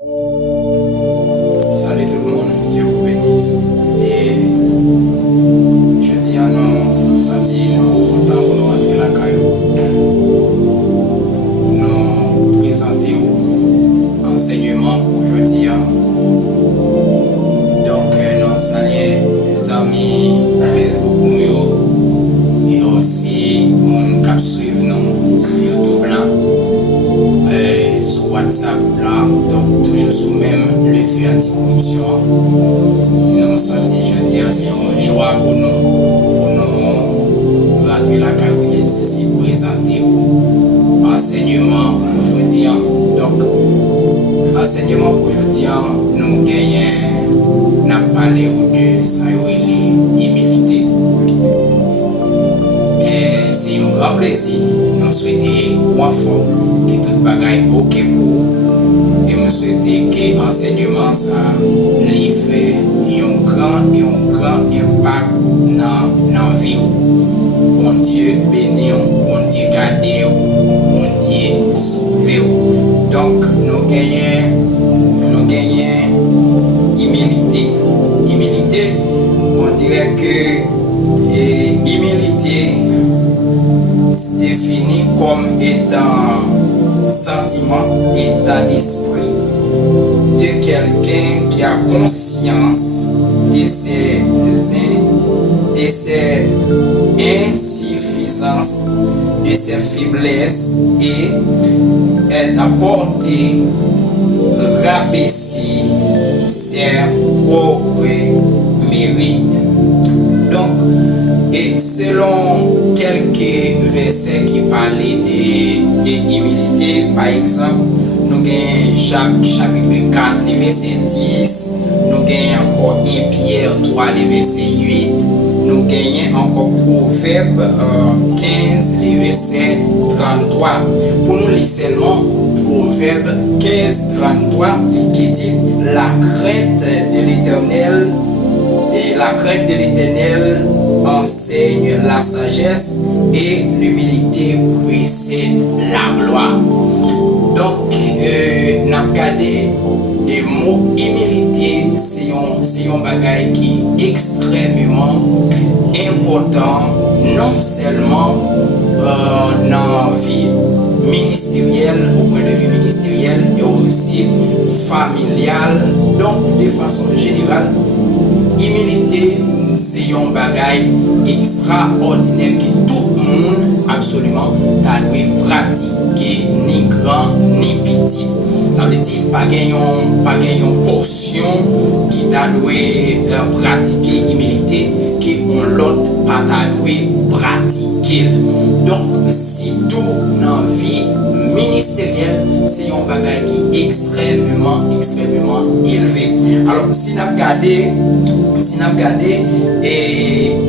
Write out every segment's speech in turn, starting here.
Salut tout le monde, Dieu vous bénisse. Et je dis à nous, senti, nous contents pour nous rentrer la caillou, pour nous présenter enseignement pour aujourd'hui. Donc, nous saluons les amis Facebook nous et aussi mon cap suivre nous sur YouTube là, sur WhatsApp là, donc toujours sous même le fait anticorruption. Nous senti je dis c'est une joie pour nous rentrer la caillou et ceci présenter enseignement aujourd'hui. Donc enseignement pour aujourd'hui nous gagnons n'a parlé de ça l'humilité. Et c'est un grand plaisir. Nous souhaitons one fort que tout bagaille ok pour et nous souhaitons que l'enseignement ça lui fait un grand impact dans la vie. Bon Dieu béni, bon Dieu gardé, bon Dieu sauvé. Donc nous gagnons humilité. On dirait que humilité se définit comme étant sentiment, état d'esprit de quelqu'un qui a conscience de ses insuffisances, de ses faiblesses et est à porter, rabaisser ses propres mérites. Donc, et selon quelques versets qui parlaient de humilité, par exemple, nous avons Jacques chapitre 4, le verset 10, nous avons encore 1 Pierre 3, le verset 8, nous avons encore Proverbe 15, le verset 33. Pour nous lire seulement Proverbe 15, 33, qui dit la crainte de l'Éternel et la crainte de l'Éternel enseigne la sagesse et l'humilité précède la gloire. Donc, nous avons regardé des mots humilité, c'est un bagage qui est extrêmement important, non seulement dans la vie ministérielle, au point de vue ministériel, et aussi familial. Donc, de façon générale, humilité, c'est un bagage extraordinaire que tout le monde absolument doit pratiquer, ni grand ni petit. Ça veut dire pas une portion qui doit pratiquer humilité qui on l'autre pas doit pratiquer. Donc si tout dans la vie ministérielle, c'est un bagage qui est extrêmement élevé. Alors si nous regardons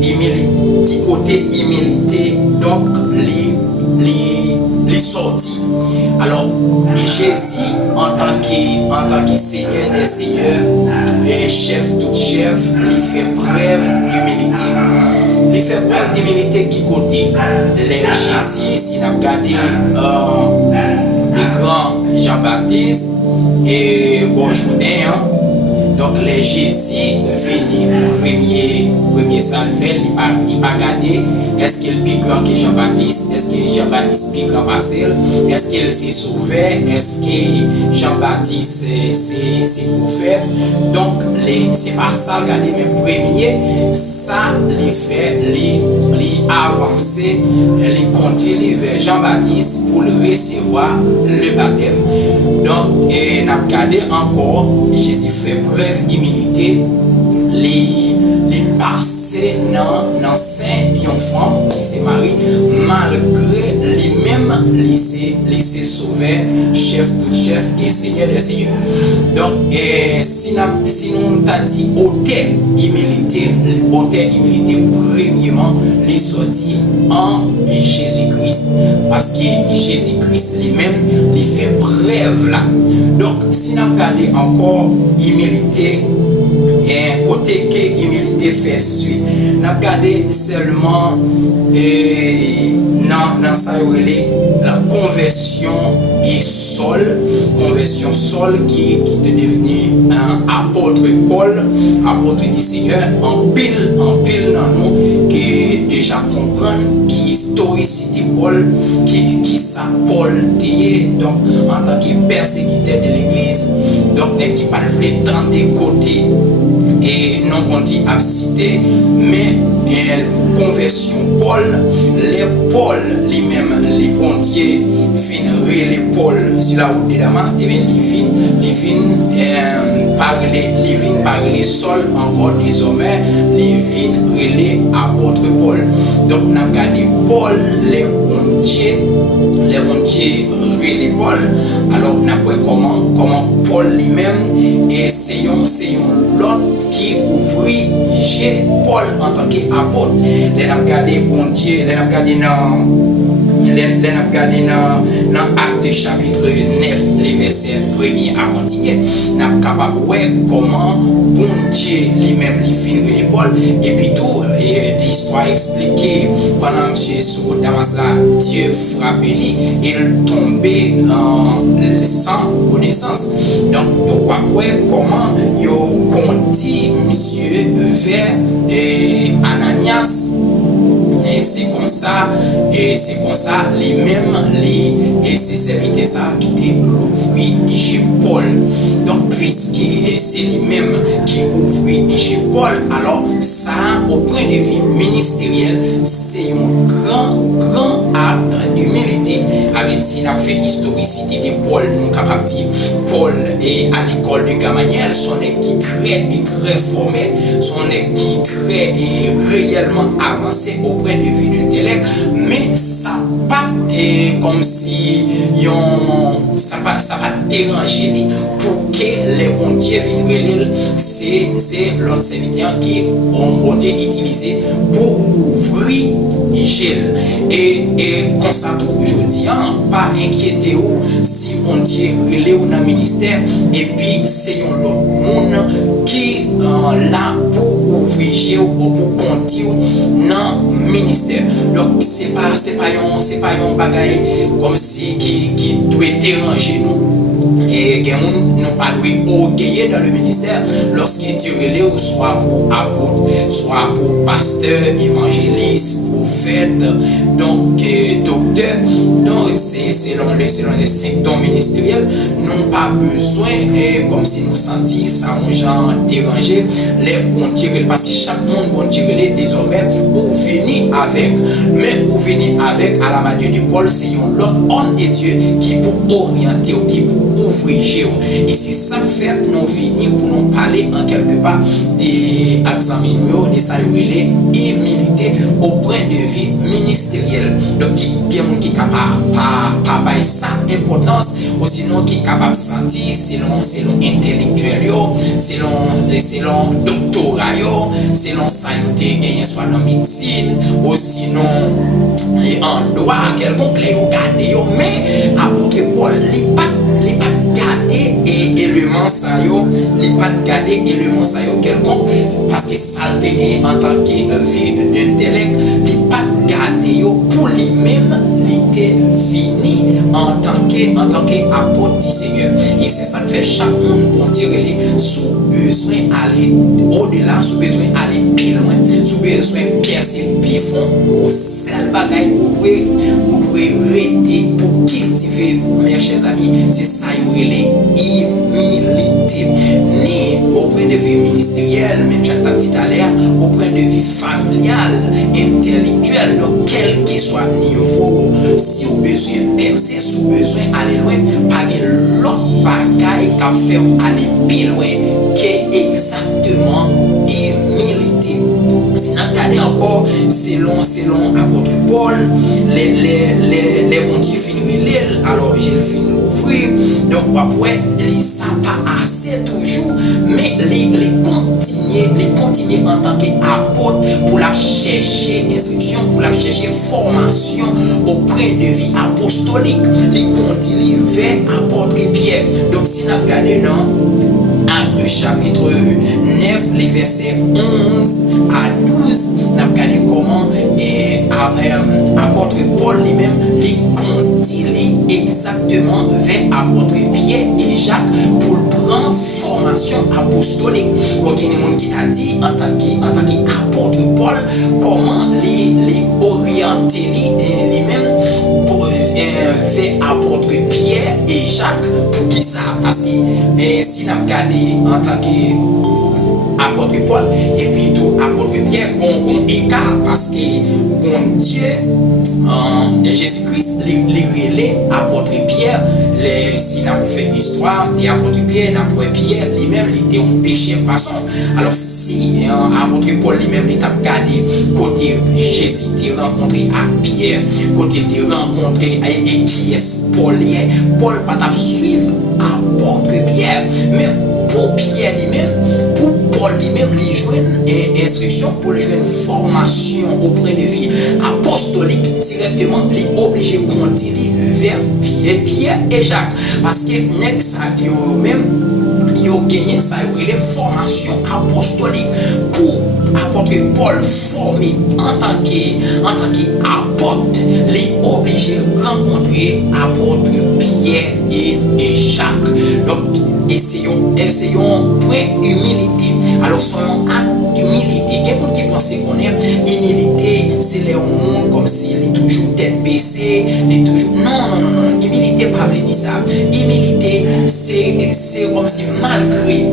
humilité, côté humilité, donc les sorties. Alors Jésus en tant que Seigneur des Seigneurs et chef tout chef, il fait preuve d'humilité. Il fait preuve d'humilité qui côté les Jésus, si nous regardons le grand Jean-Baptiste et Bonjourdin, donc les Jésus venu premier salvé, il pas regardé est-ce qu'il est plus grand que Jean-Baptiste, est-ce que Jean-Baptiste plus grand Marcel, est-ce qu'il s'est sauvé, est-ce que Jean-Baptiste c'est prophète. Donc c'est pas ça regarder, mais premier ça les fait les avancer, les conduire vers Jean-Baptiste pour le recevoir le baptême. Donc et n'a regardé encore Jésus fait preuve d'humilité, les passer dans saint une femme qui s'est mariée malgré lui-même laissé sauver chef tout chef et seigneur des seigneurs. Donc si nous t'a dit hauteur humilité premièrement les sorties en Jésus-Christ, parce que Jésus-Christ lui-même lui fait preuve là. Donc si nous regardons encore humilité et côté que humilité fait suite. N'a regardé seulement dans ça la conversion et conversion Saul qui est devenu un apôtre Paul, apôtre du Seigneur, en pile dans nous qui déjà comprendre qui historicité Paul, qui ça Paul était donc en tant que persécuteur de l'église, donc qui pas voulu prendre des côtés et non qu'on dit cité, mais conversion Paul, les Paul lui-même, les pontiers finiraient les Paul sur la route de Damas, et bien les vins parler Saul encore désormais, les vins relais apôtre Paul. Donc nous avons regardé Paul, les pontiers relais Paul. Alors nous avons comment Paul lui-même et c'est l'autre qui ouvrit Paul en tant qu'apôtre. Les avons regardé pontier, les avons regardé dans Acte chapitre 9, les versets 1er à continuer, nous sommes capables de voir comment bon Dieu lui-même lui finit les Paul. Et puis tout, l'histoire expliquée pendant M. sur Damas là, Dieu frappé lui, il tombait sans connaissance. Donc, on va voir comment il conduit monsieur vers Ananias. Et c'est comme ça, les mêmes, et ses serviteurs ça qui étaient l'ouvrir chez Paul. Donc, puisque c'est lui-même qui ouvrit chez Paul, alors ça, au point de vue ministériel, c'est un grand acte d'humilité. Avec si on a fait l'historicité de Paul, nous sommes capables de dire Paul est à l'école de Gamaliel, son équipe très formé, son équipe très réellement avancé au point de vue de l'intellect, mais ça pas comme si ça va déranger pour que les bons dieux viennent. C'est l'autre serviteur qui ont été utilisé pour ouvrir Gilles. Et comme ça tout aujourd'hui, pas inquiétez vous si on dit relais ou dans le ministère, et puis c'est un autre monde qui là pour ouvrir ou pour continuer dans le ministère. Donc c'est pas un bagage comme si qui doit déranger nous. Et les gens n'ont pas dû orgueiller dans le ministère lorsqu'ils tu relais soit pour apôtre, soit pour pasteur, évangéliste, prophète, donc docteur. Donc c'est selon les 5 dons ministériels, n'ont pas besoin comme si nous sentions ça un genre dérangé les bons tirés parce que chaque monde bon tiré désormais ou venir avec, mais ou venir avec à la manière de Paul, c'est un autre homme de Dieu qui pour orienter ou qui pour ouvrir Géo. Et c'est ça que fait nous venir pour nous parler en quelque part des examens de ça humilité au point de vue ministériel. Donc qui bien qui capable pas ça importance ou sinon qui capable de sentir selon intellectuel selon doctorat selon ça gagné soit dans médecine ou sinon en droit quelconque ou garder mais apôtre Paul il pas garder élément ça il pas garder élément ça quelconque parce que ça le en tant que vie d'intellect il pas garder pour lui-même il était fini en tant qu'apôtre du Seigneur. Et c'est ça que fait chaque monde pour dire sous besoin aller au-delà, sous besoin aller plus loin, sous besoin percer plus fond au seul bagaille vous devez rester pour cultiver mes chers amis, c'est ça humilité ni au point de vue ministériel, même j'entends dit à l'air, au point de vue familial, intellectuel, donc quel que soit le niveau, si vous besoin percer, si vous besoin aller loin, pas de l'autre bagaille qu'a fait aller plus loin que exactement humilité. Si nous regardons encore selon apôtre Paul, les bons qui finissent alors j'ai fini l'ouvrir. Donc après, ça pas assez toujours, mais les continuer en tant qu'apôtre pour la chercher instruction, pour la chercher formation auprès de vie apostolique, les continuer vers apôtre Pierre. Donc si nous regardons dans Actes chapitre 9, les versets 11 à 12, nous avons regardé comment apôtre Paul lui-même les continue exactement vers apôtre Pierre et Jacques pour prendre formation apostolique. Il y a des gens qui t'a dit en tant qu'apôtre Paul comment les orienter lui-même vers apôtre Pierre et Jacques pour qui ça, parce que si nous regardons en tant qu'apôtre Paul et puis tout apôtre Pierre, bon écart parce que bon Dieu Jésus-Christ les relais apôtre Pierre, si nous avons fait l'histoire des apôtres Pierre, l'apôtre Pierre lui-même était un péché poisson. Alors si apôtre Paul lui-même il a regardé côté Jésus t'a rencontré à Pierre, côté il t'a rencontré et qui est Paul, Paul pas t'a suivre apôtre Pierre, mais pour Pierre lui-même, pour Paul lui-même, il joue une instruction pour lui jouer une formation auprès de vie apostolique directement, il est obligé de continuer vers Pierre et Jacques. Parce que next ça, ils ont gagné ça, les formations apostoliques pour apôtre Paul formé en tant qu'apôtre, il est obligé de rencontrer apôtre Pierre et Jacques. Donc, essayons point humilité. Alors soyons acte d'humilité. Il y a des gens qui pensent qu'on est humilité, c'est les monde comme s'il est toujours tête baissée, il toujours. Non. Humilité pas veut dire ça. Humilité, c'est comme si malgré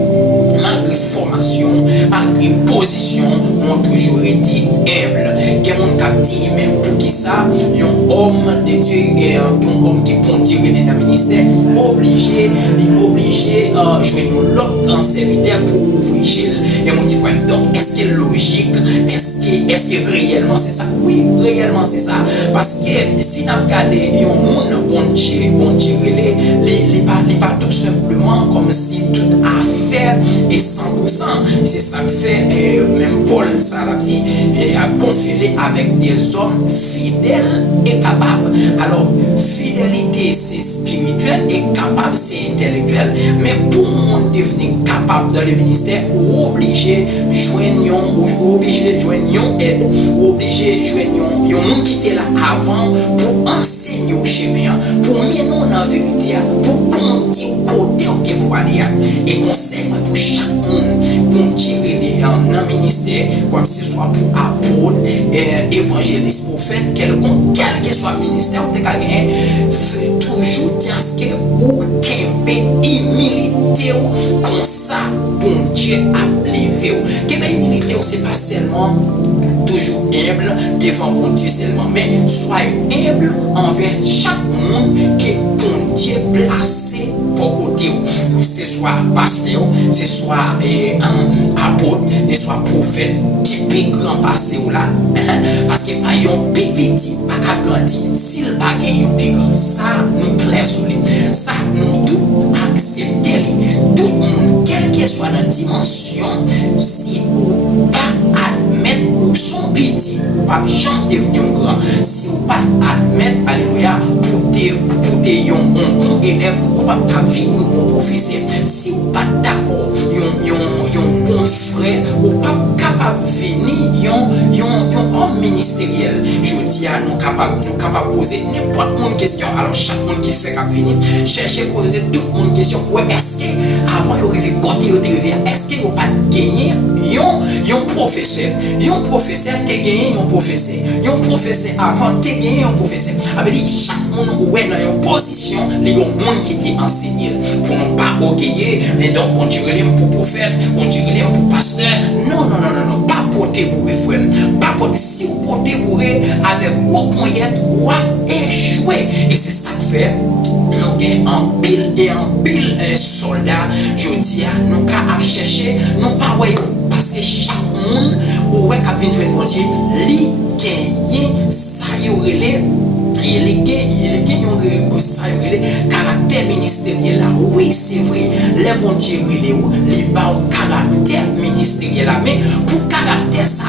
formation, malgré position, on toujours été humble. Il y a des gens qui disent, mais pour qui ça, un homme de Dieu, un homme qui peut tirer dans le ministère, obligé jouer l'autre en serviteur pour ouvrir Gilles. Il y a des gens qui pensent, donc, est-ce que c'est logique? Est-ce que réellement c'est ça? Oui, réellement c'est ça. Parce que si nous regardons un monde, bon Dieu, il pas tout simplement comme si toute affaire est 100%. C'est ça que fait, même Paul, ça l'a dit, a confié avec des hommes fidèles et capables. Alors, fidélité, c'est spirituel et capable, c'est intellectuel. Mais pour devenir capable dans le ministère, obligé de joindre aide, obligé de joindre un monde qui était là avant pour enseigner au chemin, pour mener dans la vérité, pour continuer côté pour aller. Et conseil pour chaque monde, pour tirer dans le ministère, quoi que ce soit pour apôtre, évangéliste, prophète, quel que soit le ministère, on fait toujours dire ce que ou humilité comme ça, bon Dieu a levé. Humilité, c'est pas seulement toujours humble devant bon Dieu seulement, mais soyez humble envers chaque monde que bon Dieu placé pour côté. C'est soit pasteur, c'est soit un apôtre, c'est soit prophète qui peut grand passer là. Parce que pas un petit, pas qu'à grandir. S'il pas gagné un plus grand, ça nous clair sur lui. Ça nous tout accepter. Tout le monde, quelle que soit la dimension, si vous pas admettre ou son petit, ou pas jamais devenir grand, si vous pas admettre, alléluia, pour un élève, ou pas vivre pour professeur, si vous pas d'accord, un bon frère, ou pas capable de venir, un homme ministériel, je dis à nous capables de poser n'importe quelle question. Alors chaque monde qui fait qu'à venir, chercher poser toute une question. Ouais, est-ce que avant de arriver côté est-ce que vous pas gagné un professeur? Un professeur t'es gagné un professeur. Un professeur avant t'es gagné un professeur. Avec dit chaque monde ouais dans une position, les gens qui t'est enseigné pour ne pas oublier. Et donc on dirait pour prophète, on dirait pour pasteur. Non, pas porter pour frère. Pas porter si vous portez pour avec gros moyens ou échouer. Et c'est ça que fait. Nous avons en pile soldats, je dis à nous qu'à chercher, non pas ouais, parce que chaque monde, ou ouais, qu'à venir jouer mon Dieu, li gagner ça y aurait il est caractère ministériel là. Oui, c'est vrai. Les bons Dieu les bas au caractère ministériel là. Mais pour caractère ça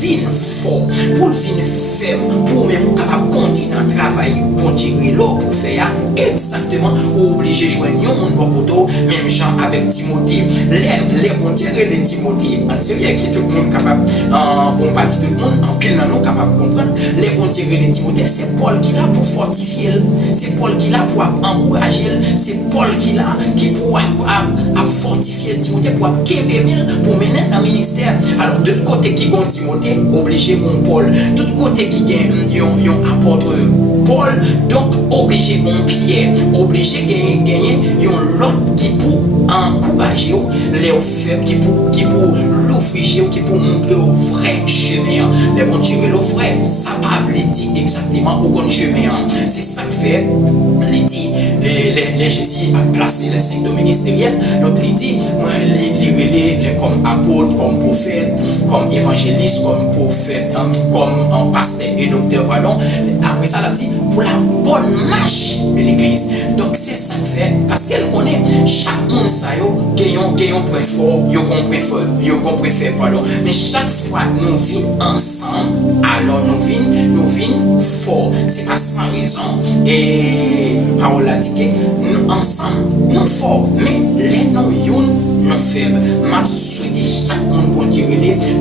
vient fort, pour venir ferme, pour même capable continuer à travailler, bon Dieu pour faire exactement obligé de joindre mon bon même gens avec Timothée. Les bons Dieu les Timothée. En sérieux qui tout le monde capable bon parti tout le monde en pile non capable comprendre. Les bons Dieu les Timothée, c'est Paul qui là pour fortifier, c'est Paul qui là pour encourager, c'est Paul qui là qui pour fortifier Timothée pour pour mener dans le ministère. Alors de côté qui gon Timothée, obligé gon Paul, de côté qui gagne un apôtre Paul, donc obligé gon Pierre, obligé gagner un l'autre qui pour encourager les faibles, qui pour l'offrir, qui pour montrer au vrai chemin. Les bons Dieu le vrai, ça pas veut dire exactement au bon chemin. C'est ça que fait les dit les Jésus a placé les cinq dons ministériels. Donc il dit moi les comme apôtre, comme prophète, comme évangéliste, comme prophète, comme pasteur et docteur pardon. Après ça il dit pour la bonne marche de l'église. Donc c'est ça que fait parce qu'elle connaît chaque monde ça yo gagnons point fort, yo préfère pardon. Mais chaque fois nous vînes ensemble, alors nous vînes fort. C'est pas sans raison. Et parole a dit que nous ensemble nous forts, mais les non non faibles. M'a souhaité chaque monde pour dire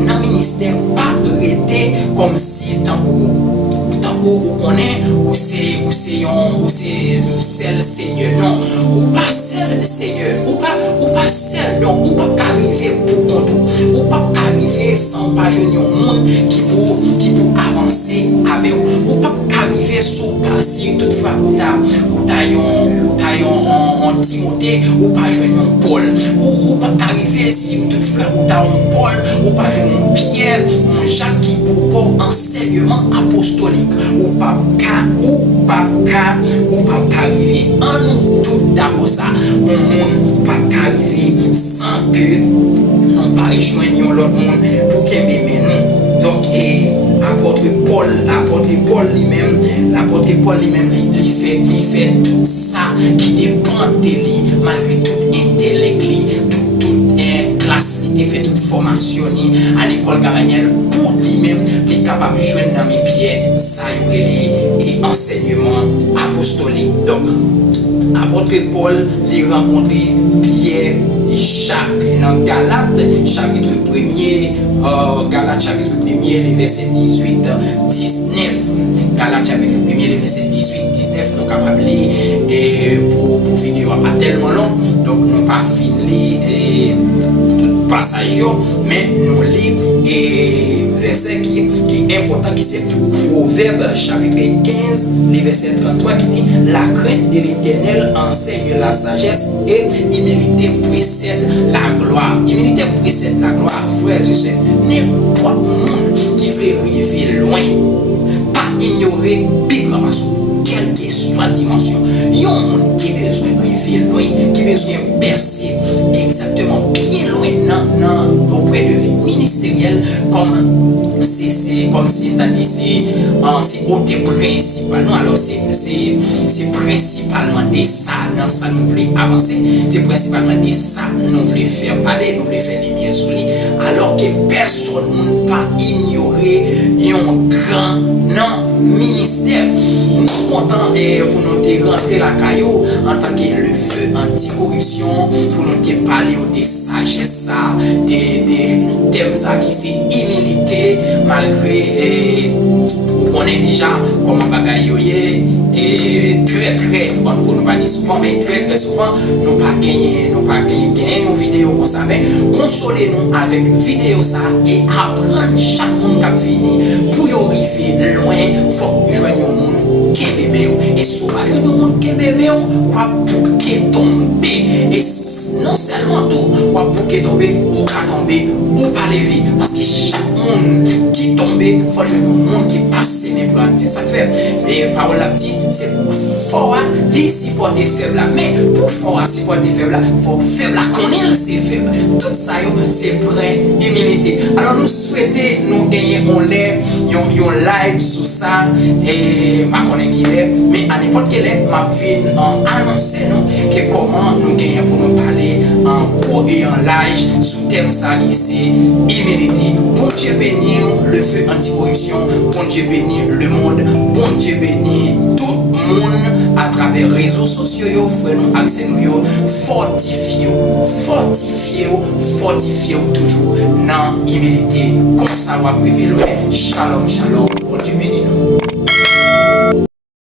dans le ministère pas arrêter comme si tant vous connaissez ou c'est celle Seigneur non ou pas celle Seigneur ou pas celle donc ou pas arriver pour compte ou pas arriver sans pas jeune monde qui pour avancer avec ou pas arriver sous passer toutefois ou taillon en Timothée ou pas jeune Paul ou pas arriver si toutefois ou taillon Paul ou pas jeune Pierre Jacques qui pour enseignement apostolique ou pas arriver en nous tout d'abord ça on monde pas arriver sans que non pas rejoindre l'autre monde pour qu'il nous donc apôtre Paul lui-même il fait tout ça qui dépend de lui malgré tout intellect toute classe il fait toute formation à l'école Gamaliel pour lui-même il est capable de joindre dans mes pieds ça et enseignement apostolique. Donc apôtre Paul il rencontré Pierre Jacques dans Galates chapitre 1er Galates chapitre 1er les versets 18 19 Galates chapitre 1er les versets 18 19 nous capable lire et pour vidéo pas tellement long donc nous pas fini tout passage mais nous lit et verset qui est important qui c'est Proverbe chapitre 15 les versets 33 qui dit la crainte de l'Éternel enseigne la sagesse et humilité précède la gloire. Humilité précède la gloire, frères et sœurs. N'importe monde qui veut arriver loin, pas ignorer big grand quelle que soit la dimension. Il y a un monde qui besoin d'arriver loin, qui besoin de percer exactement bien loin auprès de vie ministérielle comme c'est comme si tu as dit c'est côté principal. Non, alors c'est principalement de ça, dans ça nous voulons avancer, c'est principalement de ça nous voulons faire parler, nous voulons faire lumière sur lui, alors que personne ne peut pas ignorer un grand ministère. Nous comptons pour nous rentrer la caillou en tant que le feu anticorruption, pour nous parler de sagesse, des thèmes qui c'est humilité, malgré vous connaissez déjà comment bagaille et très bon pour nous pas dire souvent mais très souvent nous pas gagner une vidéo comme ça mais consolez-nous avec vidéo ça et apprendre chaque monde qui vient pour y arriver loin faut joindre monde qui et souvent joindre monde qui ou pour tomber et non seulement tout, ou pour que tomber, ou qu'à tomber, ou pas lever. Parce que chaque monde qui tombe, il faut jouer un monde qui passe célébrer. C'est ça que fait. Et parole la dit, c'est pour fort les supporter faibles. Mais pour fort supporter faible, il faut faible connaître c'est faible. Tout ça, c'est vraie humilité. Alors nous souhaitons, nous gagner en l'air, un live sur ça, et pas connaître qui est, mais à n'importe quel est, ma vie annoncer nous que comment nous gagnons pour nous parler en cours et en live sous thème ça qui c'est humilité. Bon Dieu bénit le feu anticorruption, bon Dieu bénit le monde, bon Dieu bénit tout le monde à travers les réseaux sociaux, frère nous accès nous fortifiez toujours dans humilité, comme ça va priver. Shalom, shalom, bon Dieu bénit nous.